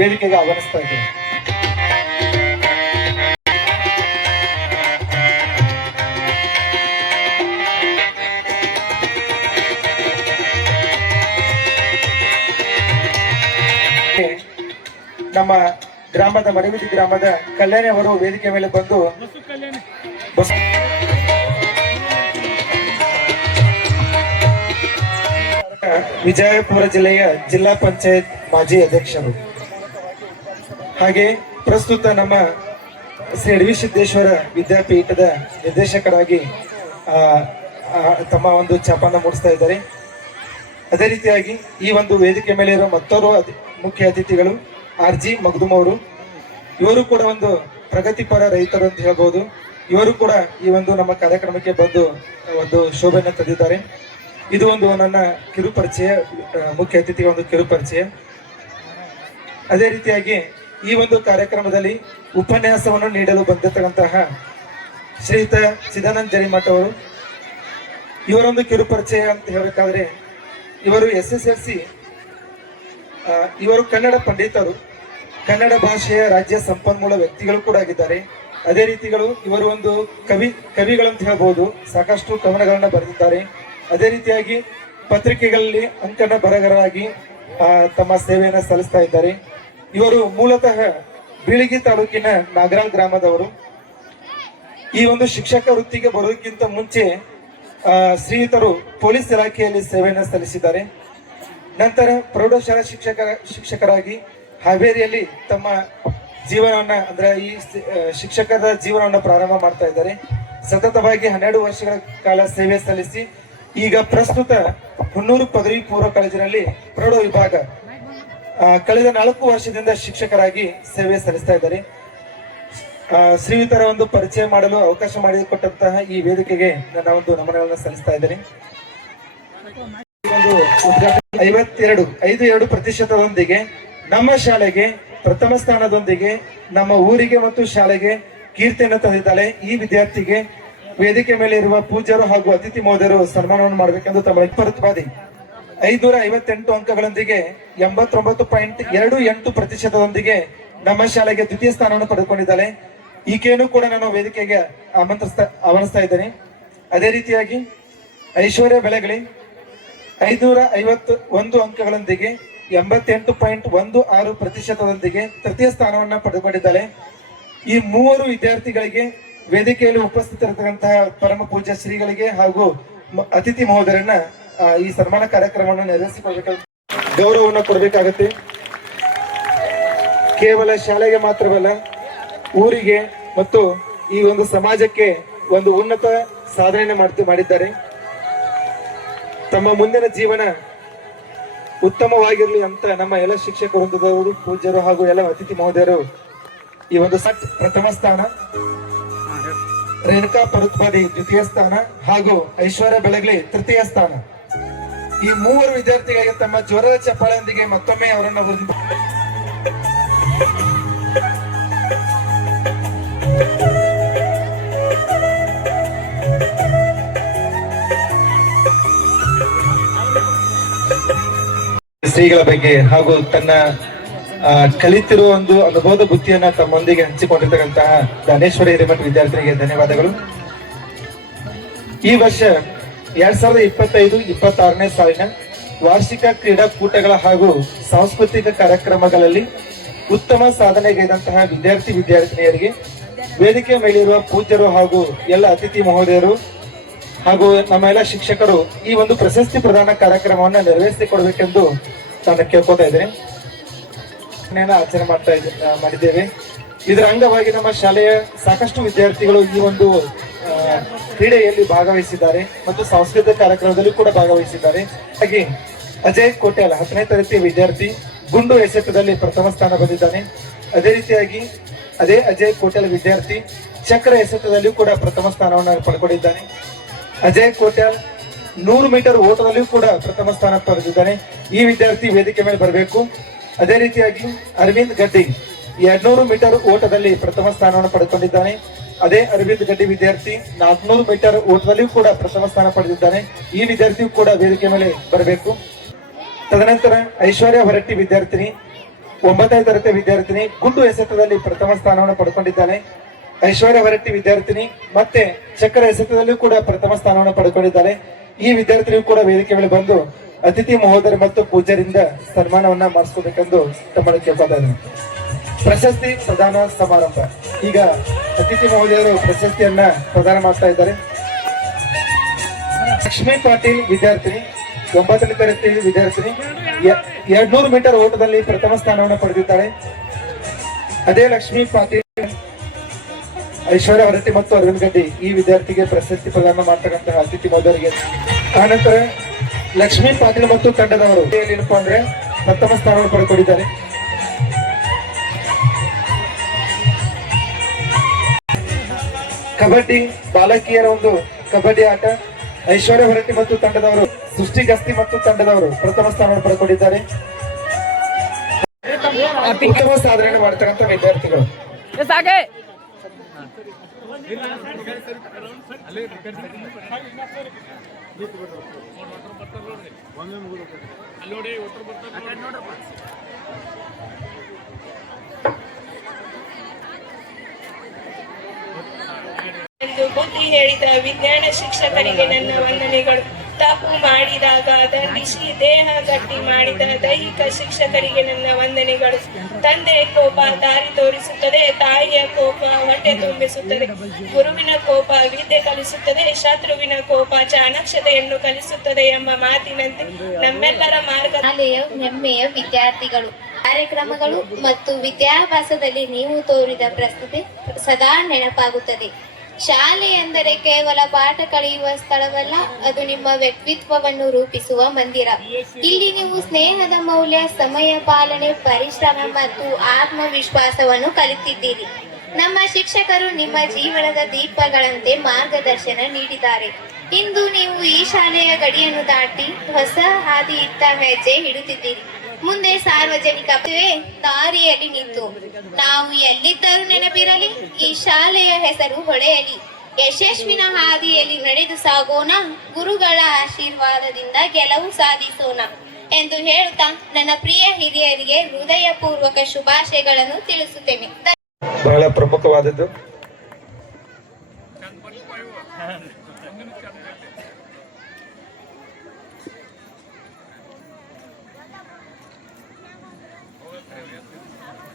ವೇದಿಕೆಗೆ ಆಹ್ವಾನಿಸ್ತಾ ಇದ್ದೇನೆ. ನಮ್ಮ ಗ್ರಾಮದ ಮಡಿವಿದಿ ಗ್ರಾಮದ ಕಲ್ಯಾಣಿ ಅವರು ವೇದಿಕೆ ಮೇಲೆ ಬಂದು ವಿಜಯಪುರ ಜಿಲ್ಲೆಯ ಜಿಲ್ಲಾ ಪಂಚಾಯತ್ ಮಾಜಿ ಅಧ್ಯಕ್ಷರು, ಹಾಗೆ ಪ್ರಸ್ತುತ ನಮ್ಮ ಶ್ರೀ ಅಡವಿ ಸಿದ್ದೇಶ್ವರ ವಿದ್ಯಾಪೀಠದ ನಿರ್ದೇಶಕರಾಗಿ ತಮ್ಮ ಒಂದು ಛಾಪನ್ನ ಮೂಡಿಸ್ತಾ ಇದ್ದಾರೆ. ಅದೇ ರೀತಿಯಾಗಿ ಈ ಒಂದು ವೇದಿಕೆ ಮೇಲೆ ಇರುವ ಮತ್ತೋರ್ವ ಮುಖ್ಯ ಅತಿಥಿಗಳು ಆರ್.ಜಿ. ಮಗ್ದುಮ್ ಅವರು. ಇವರು ಕೂಡ ಒಂದು ಪ್ರಗತಿಪರ ರೈತರು ಅಂತ ಹೇಳ್ಬೋದು. ಇವರು ಕೂಡ ಈ ಒಂದು ನಮ್ಮ ಕಾರ್ಯಕ್ರಮಕ್ಕೆ ಬಂದು ಒಂದು ಶೋಭೆಯನ್ನು ತಂದಿದ್ದಾರೆ. ಇದು ಒಂದು ನನ್ನ ಕಿರುಪರಿಚಯ, ಮುಖ್ಯ ಅತಿಥಿಗೆ ಒಂದು ಕಿರುಪರಿಚಯ. ಅದೇ ರೀತಿಯಾಗಿ ಈ ಒಂದು ಕಾರ್ಯಕ್ರಮದಲ್ಲಿ ಉಪನ್ಯಾಸವನ್ನು ನೀಡಲು ಬಂದಿರತಕ್ಕಂತಹ ಶ್ರೀಯುತ ಚಿದಾನಂದ ಜರಿಮಠ ಅವರು. ಇವರೊಂದು ಕಿರುಪರಿಚಯ ಅಂತ ಹೇಳಬೇಕಾದ್ರೆ, ಇವರು SSLC, ಇವರು ಕನ್ನಡ ಪಂಡಿತರು, ಕನ್ನಡ ಭಾಷೆಯ ರಾಜ್ಯ ಸಂಪನ್ಮೂಲ ವ್ಯಕ್ತಿಗಳು ಕೂಡ ಆಗಿದ್ದಾರೆ. ಅದೇ ರೀತಿಗಳು ಇವರು ಒಂದು ಕವಿಗಳಂತ ಹೇಳ್ಬೋದು, ಸಾಕಷ್ಟು ಕವನಗಳನ್ನ ಬರೆದಿದ್ದಾರೆ. ಅದೇ ರೀತಿಯಾಗಿ ಪತ್ರಿಕೆಗಳಲ್ಲಿ ಅಂಕಣ ಬರಹಗಾರರಾಗಿ ತಮ್ಮ ಸೇವೆಯನ್ನು ಸಲ್ಲಿಸ್ತಾ ಇದ್ದಾರೆ. ಇವರು ಮೂಲತಃ ಬೀಳಗಿ ತಾಲೂಕಿನ ನಾಗರಾಳ್ ಗ್ರಾಮದವರು. ಈ ಒಂದು ಶಿಕ್ಷಕ ವೃತ್ತಿಗೆ ಬರೋದಕ್ಕಿಂತ ಮುಂಚೆ ಶ್ರೀಯುತರು ಪೊಲೀಸ್ ಇಲಾಖೆಯಲ್ಲಿ ಸೇವೆಯನ್ನು ಸಲ್ಲಿಸಿದ್ದಾರೆ. ನಂತರ ಪ್ರೌಢಶಾಲಾ ಶಿಕ್ಷಕರಾಗಿ ಹಾವೇರಿಯಲ್ಲಿ ತಮ್ಮ ಜೀವನವನ್ನ, ಅಂದ್ರೆ ಈ ಶಿಕ್ಷಕರ ಜೀವನವನ್ನು ಪ್ರಾರಂಭ ಮಾಡ್ತಾ ಇದ್ದಾರೆ. ಸತತವಾಗಿ 12 ವರ್ಷಗಳ ಕಾಲ ಸೇವೆ ಸಲ್ಲಿಸಿ ಈಗ ಪ್ರಸ್ತುತ ಹುನ್ನೂರು ಪದವಿ ಪೂರ್ವ ಕಾಲೇಜಿನಲ್ಲಿ ಪ್ರೌಢ ವಿಭಾಗ ಕಳೆದ 4 ವರ್ಷದಿಂದ ಶಿಕ್ಷಕರಾಗಿ ಸೇವೆ ಸಲ್ಲಿಸ್ತಾ ಇದ್ದಾರೆ. ಶ್ರೀಯುತರ ಒಂದು ಪರಿಚಯ ಮಾಡಲು ಅವಕಾಶ ಮಾಡಿಕೊಟ್ಟಂತಹ ಈ ವೇದಿಕೆಗೆ ನನ್ನ ಒಂದು ನಮನಗಳನ್ನು ಸಲ್ಲಿಸ್ತಾ ಇದ್ದೇನೆ. ಒಂದು 52% ನಮ್ಮ ಶಾಲೆಗೆ ಪ್ರಥಮ ಸ್ಥಾನದೊಂದಿಗೆ ನಮ್ಮ ಊರಿಗೆ ಮತ್ತು ಶಾಲೆಗೆ ಕೀರ್ತಿಯನ್ನು ತಂದಿದ್ದಾಳೆ. ಈ ವಿದ್ಯಾರ್ಥಿಗೆ ವೇದಿಕೆ ಮೇಲೆ ಇರುವ ಪೂಜ್ಯರು ಹಾಗೂ ಅತಿಥಿ ಮಹೋದಯರು ಸನ್ಮಾನವನ್ನು ಮಾಡಬೇಕೆಂದು ತಮ್ಮ ಪ್ರತಿಪಾದಿ 558 ಅಂಕಗಳೊಂದಿಗೆ 89.28% ನಮ್ಮ ಶಾಲೆಗೆ ದ್ವಿತೀಯ ಸ್ಥಾನವನ್ನು ಪಡೆದುಕೊಂಡಿದ್ದಾಳೆ. ಈಕೆಯನ್ನು ಕೂಡ ನಾನು ವೇದಿಕೆಗೆ ಆಹ್ವಾನಿಸ್ತಾ ಇದ್ದೇನೆ. ಅದೇ ರೀತಿಯಾಗಿ ಐಶ್ವರ್ಯ ಬೆಳಗಲಿ 551 ಅಂಕಗಳೊಂದಿಗೆ 88.16% ತೃತೀಯ ಸ್ಥಾನವನ್ನು ಪಡೆದುಕೊಂಡಿದ್ದಾಳೆ. ಈ 3 ವಿದ್ಯಾರ್ಥಿಗಳಿಗೆ ವೇದಿಕೆಯಲ್ಲಿ ಉಪಸ್ಥಿತರಿರತಕ್ಕಂತಹ ಪರಮ ಪೂಜ್ಯ ಶ್ರೀಗಳಿಗೆ ಹಾಗೂ ಅತಿಥಿ ಮಹೋದಯರನ್ನ ಈ ಸನ್ಮಾನ ಕಾರ್ಯಕ್ರಮವನ್ನು ನೆರವೇರಿಸಿಕೊಳ್ಳಬೇಕಾಗುತ್ತೆ, ಗೌರವವನ್ನು ಕೊಡಬೇಕಾಗುತ್ತೆ. ಕೇವಲ ಶಾಲೆಗೆ ಮಾತ್ರವಲ್ಲ, ಊರಿಗೆ ಮತ್ತು ಈ ಒಂದು ಸಮಾಜಕ್ಕೆ ಒಂದು ಉನ್ನತ ಸಾಧನೆ ಮಾಡಿದ್ದಾರೆ. ತಮ್ಮ ಮುಂದಿನ ಜೀವನ ಉತ್ತಮವಾಗಿರಲಿ ಅಂತ ನಮ್ಮ ಎಲ್ಲ ಶಿಕ್ಷಕ ವೃಂದದವರು, ಪೂಜ್ಯರು ಹಾಗೂ ಎಲ್ಲ ಅತಿಥಿ ಮಹೋದಯರು ಈ ಒಂದು ಪ್ರಥಮ ಸ್ಥಾನ, ರೇಣುಕಾ ಪರುತ್ಪಾದಿ ದ್ವಿತೀಯ ಸ್ಥಾನ ಹಾಗೂ ಐಶ್ವರ್ಯ ಬೆಳಗಲಿ ತೃತೀಯ ಸ್ಥಾನ, ಈ 3 ವಿದ್ಯಾರ್ಥಿಗಳಿಗೆ ತಮ್ಮ ಜ್ವರದ ಚಪ್ಪಾಳೆಯೊಂದಿಗೆ ಮತ್ತೊಮ್ಮೆ ಅವರನ್ನು ಶ್ರೀಗಳ ಬಗ್ಗೆ ಹಾಗೂ ತನ್ನ ಕಲಿತಿರುವ ಒಂದು ಅನುಭವದ ಬುದ್ಧಿಯನ್ನ ತಮ್ಮೊಂದಿಗೆ ಹಂಚಿಕೊಂಡಿರ್ತಕ್ಕಂತಹ ದಾನೇಶ್ವರಿ ಹಿರೇಮಠ ವಿದ್ಯಾರ್ಥಿಗಳಿಗೆ ಧನ್ಯವಾದಗಳು. ಈ ವರ್ಷ 2025-26ನೇ ಸಾಲಿನ ವಾರ್ಷಿಕ ಕ್ರೀಡಾಕೂಟಗಳ ಹಾಗೂ ಸಾಂಸ್ಕೃತಿಕ ಕಾರ್ಯಕ್ರಮಗಳಲ್ಲಿ ಉತ್ತಮ ಸಾಧನೆಗೈದಂತಹ ವಿದ್ಯಾರ್ಥಿನಿಯರಿಗೆ ವೇದಿಕೆ ಮೇಲಿರುವ ಪೂಜ್ಯರು ಹಾಗೂ ಎಲ್ಲ ಅತಿಥಿ ಮಹೋದಯರು ಹಾಗೂ ನಮ್ಮೆಲ್ಲ ಶಿಕ್ಷಕರು ಈ ಒಂದು ಪ್ರಶಸ್ತಿ ಪ್ರದಾನ ಕಾರ್ಯಕ್ರಮವನ್ನು ನೆರವೇರಿಸಿಕೊಡ್ಬೇಕೆಂದು ನಾನು ಕೇಳ್ಕೊತಾ ಇದ್ದೇನೆ. ಆಚರಣೆ ಮಾಡಿದ್ದೇವೆ. ಇದರ ಅಂಗವಾಗಿ ನಮ್ಮ ಶಾಲೆಯ ಸಾಕಷ್ಟು ವಿದ್ಯಾರ್ಥಿಗಳು ಈ ಒಂದು ಕ್ರೀಡೆಯಲ್ಲಿ ಭಾಗವಹಿಸಿದ್ದಾರೆ ಮತ್ತು ಸಾಂಸ್ಕೃತಿಕ ಕಾರ್ಯಕ್ರಮದಲ್ಲಿ ಕೂಡ ಭಾಗವಹಿಸಿದ್ದಾರೆ. ಹಾಗೆ ಅಜಯ್ ಕೋಟ್ಯಾಲ್ 10ನೇ ತರಗತಿಯ ವಿದ್ಯಾರ್ಥಿ ಗುಂಡು ಎಸೆತದಲ್ಲಿ ಪ್ರಥಮ ಸ್ಥಾನ ಬಂದಿದ್ದಾನೆ. ಅದೇ ರೀತಿಯಾಗಿ ಅದೇ ಅಜಯ್ ಕೋಟ್ಯಾಲ್ ವಿದ್ಯಾರ್ಥಿ ಚಕ್ರ ಎಸೆತದಲ್ಲಿಯೂ ಕೂಡ ಪ್ರಥಮ ಸ್ಥಾನವನ್ನು ಪಡ್ಕೊಂಡಿದ್ದಾನೆ. ಅಜಯ್ ಕೋಟ್ಯಾಲ್ 100 ಮೀಟರ್ ಓಟದಲ್ಲಿಯೂ ಕೂಡ ಪ್ರಥಮ ಸ್ಥಾನ ಪಡೆದಿದ್ದಾನೆ. ಈ ವಿದ್ಯಾರ್ಥಿ ವೇದಿಕೆ ಮೇಲೆ ಬರಬೇಕು. ಅದೇ ರೀತಿಯಾಗಿ ಅರವಿಂದ್ ಗಡ್ಡಿ 200 ಮೀಟರ್ ಓಟದಲ್ಲಿ ಪ್ರಥಮ ಸ್ಥಾನವನ್ನು ಪಡೆದುಕೊಂಡಿದ್ದಾನೆ. ಅದೇ ಅರವಿಂದ್ ಗಡ್ಡಿ ವಿದ್ಯಾರ್ಥಿ 400 ಮೀಟರ್ ಓಟದಲ್ಲಿಯೂ ಕೂಡ ಪ್ರಥಮ ಸ್ಥಾನ ಪಡೆದಿದ್ದಾನೆ. ಈ ವಿದ್ಯಾರ್ಥಿಯು ಕೂಡ ವೇದಿಕೆ ಮೇಲೆ ಬರಬೇಕು. ತದನಂತರ ಐಶ್ವರ್ಯ ಹೊರಟ್ಟಿ ವಿದ್ಯಾರ್ಥಿನಿ 9ನೇ ತರಗತಿ ವಿದ್ಯಾರ್ಥಿನಿ ಗುಂಡು ಎಸೆತದಲ್ಲಿ ಪ್ರಥಮ ಸ್ಥಾನವನ್ನು ಪಡ್ಕೊಂಡಿದ್ದಾಳೆ. ಐಶ್ವರ್ಯ ಹೊರಟ್ಟಿ ವಿದ್ಯಾರ್ಥಿನಿ ಮತ್ತೆ ಚಕ್ರ ಎಸೆತದಲ್ಲೂ ಕೂಡ ಪ್ರಥಮ ಸ್ಥಾನವನ್ನು ಪಡ್ಕೊಂಡಿದ್ದಾಳೆ. ಈ ವಿದ್ಯಾರ್ಥಿನಿಯು ಕೂಡ ವೇದಿಕೆ ಮೇಲೆ ಬಂದು ಅತಿಥಿ ಮಹೋದಯ ಮತ್ತು ಪೂಜ್ಯರಿಂದ ಸನ್ಮಾನವನ್ನ ಮಾಡಿಸ್ಕೋಬೇಕೆಂದು ತಮ್ಮನ್ನು ಕೇಳ್ಕೊತಾ ಇದ್ದೇನೆ. ಪ್ರಶಸ್ತಿ ಪ್ರದಾನ ಸಮಾರಂಭ. ಈಗ ಅತಿಥಿ ಮಹೋದಯರು ಪ್ರಶಸ್ತಿಯನ್ನ ಪ್ರದಾನ ಮಾಡ್ತಾ ಇದ್ದಾರೆ. ಲಕ್ಷ್ಮೀ ಪಾಟೀಲ್ ವಿದ್ಯಾರ್ಥಿನಿ 9ನೇ ತರಗತಿ ವಿದ್ಯಾರ್ಥಿನಿ 200 ಮೀಟರ್ ಓಟದಲ್ಲಿ ಪ್ರಥಮ ಸ್ಥಾನವನ್ನು ಪಡೆದಿದ್ದಾಳೆ. ಅದೇ ಲಕ್ಷ್ಮೀ ಪಾಟೀಲ್, ಐಶ್ವರ್ಯ ಹೊರಟ್ಟಿ ಮತ್ತು ಅರವಿಂದ್ ಗಡ್ಡಿ ಈ ವಿದ್ಯಾರ್ಥಿಗೆ ಪ್ರಶಸ್ತಿ ಪ್ರದಾನ ಮಾಡ್ತಕ್ಕಂತಹ ಅತಿಥಿ ಮಹೋದಯರಿಗೆ. ಆನಂತರ ಲಕ್ಷ್ಮೀ ಪಾಟೀಲ್ ಮತ್ತು ತಂಡದವರು ಏನಪ್ಪಾ ಅಂದ್ರೆ ಪ್ರಥಮ ಸ್ಥಾನವನ್ನು ಪಡೆದುಕೊಂಡಿದ್ದಾರೆ. ಕಬಡ್ಡಿ ಬಾಲಕಿಯರ ಒಂದು ಕಬಡ್ಡಿ ಆಟ ಐಶ್ವರ್ಯ ಹೊರಟ್ಟಿ ಮತ್ತು ತಂಡದವರು, ಸೃಷ್ಟಿ ಗಸ್ತಿ ಮತ್ತು ತಂಡದವರು ಪ್ರಥಮ ಸ್ಥಾನವನ್ನು ಪಡೆದುಕೊಂಡಿದ್ದಾರೆ. ಉತ್ತಮ ಸಾಧನೆ ಮಾಡ್ತಕ್ಕಂಥ ವಿದ್ಯಾರ್ಥಿಗಳು. ಎಂದು ಬುದ್ಧಿ ಹೇಳಿದ ವಿಜ್ಞಾನ ಶಿಕ್ಷಕರಿಗೆ ನನ್ನ ವಂದನೆಗಳು. ತಪ್ಪು ಮಾಡಿದಾಗ ದಂಡಿಸಿ ದೇಹ ಗಟ್ಟಿ ಮಾಡಿದ ದೈಹಿಕ ಶಿಕ್ಷಕರಿಗೆ ನನ್ನ ವಂದನೆಗಳು. ತಂದೆಯ ಕೋಪ ದಾರಿ ತೋರಿಸುತ್ತದೆ, ತಾಯಿಯ ಕೋಪ ಹೊಟ್ಟೆ ತುಂಬಿಸುತ್ತದೆ, ಗುರುವಿನ ಕೋಪ ವಿದ್ಯೆ ಕಲಿಸುತ್ತದೆ, ಶತ್ರುವಿನ ಕೋಪ ಚಾಣಾಕ್ಷತೆಯನ್ನು ಕಲಿಸುತ್ತದೆ ಎಂಬ ಮಾತಿನಂತೆ ನಮ್ಮೆಲ್ಲರ ಮಾರ್ಗ ಶಾಲೆಯ ಹೆಮ್ಮೆಯ ವಿದ್ಯಾರ್ಥಿಗಳು, ಕಾರ್ಯಕ್ರಮಗಳು ಮತ್ತು ವಿದ್ಯಾಭ್ಯಾಸದಲ್ಲಿ ನೀವು ತೋರಿದ ಪ್ರಸ್ತುತಿ ಸದಾ ನೆನಪಾಗುತ್ತದೆ. ಶಾಲೆ ಎಂದರೆ ಕೇವಲ ಪಾಠ ಕಲಿಯುವ ಸ್ಥಳವಲ್ಲ, ಅದು ನಿಮ್ಮ ವ್ಯಕ್ತಿತ್ವವನ್ನು ರೂಪಿಸುವ ಮಂದಿರ. ಇಲ್ಲಿ ನೀವು ಸ್ನೇಹದ ಮೌಲ್ಯ, ಸಮಯ ಪಾಲನೆ, ಪರಿಶ್ರಮ ಮತ್ತು ಆತ್ಮವಿಶ್ವಾಸವನ್ನು ಕಲಿತಿದ್ದೀರಿ. ನಮ್ಮ ಶಿಕ್ಷಕರು ನಿಮ್ಮ ಜೀವನದ ದೀಪಗಳಂತೆ ಮಾರ್ಗದರ್ಶನ ನೀಡಿದ್ದಾರೆ. ಇಂದು ನೀವು ಈ ಶಾಲೆಯ ಗಡಿಯನ್ನು ದಾಟಿ ಹೊಸ ಹಾದಿಯಿತ್ತ ಹೆಜ್ಜೆ ಇಡುತ್ತಿದ್ದೀರಿ. ಮುಂದೆ ಸಾರ್ವಜನಿಕ ದಾರಿಯಲ್ಲಿ ನಿಂತು ನಾವು ಎಲ್ಲಿದ್ದರೂ ನೆನಪಿರಲಿ, ಈ ಶಾಲೆಯ ಹೆಸರು ಹೊಳೆಯಲಿ. ಯಶಸ್ವಿನ ಹಾದಿಯಲ್ಲಿ ನಡೆದು ಸಾಗೋಣ, ಗುರುಗಳ ಆಶೀರ್ವಾದದಿಂದ ಗೆಲುವು ಸಾಧಿಸೋಣ ಎಂದು ಹೇಳುತ್ತಾ ನನ್ನ ಪ್ರಿಯ ಹಿರಿಯರಿಗೆ ಹೃದಯಪೂರ್ವಕ ಶುಭಾಶಯಗಳನ್ನು ತಿಳಿಸುತ್ತೇನೆ. ಬಹಳ ಪ್ರಮುಖವಾದದ್ದು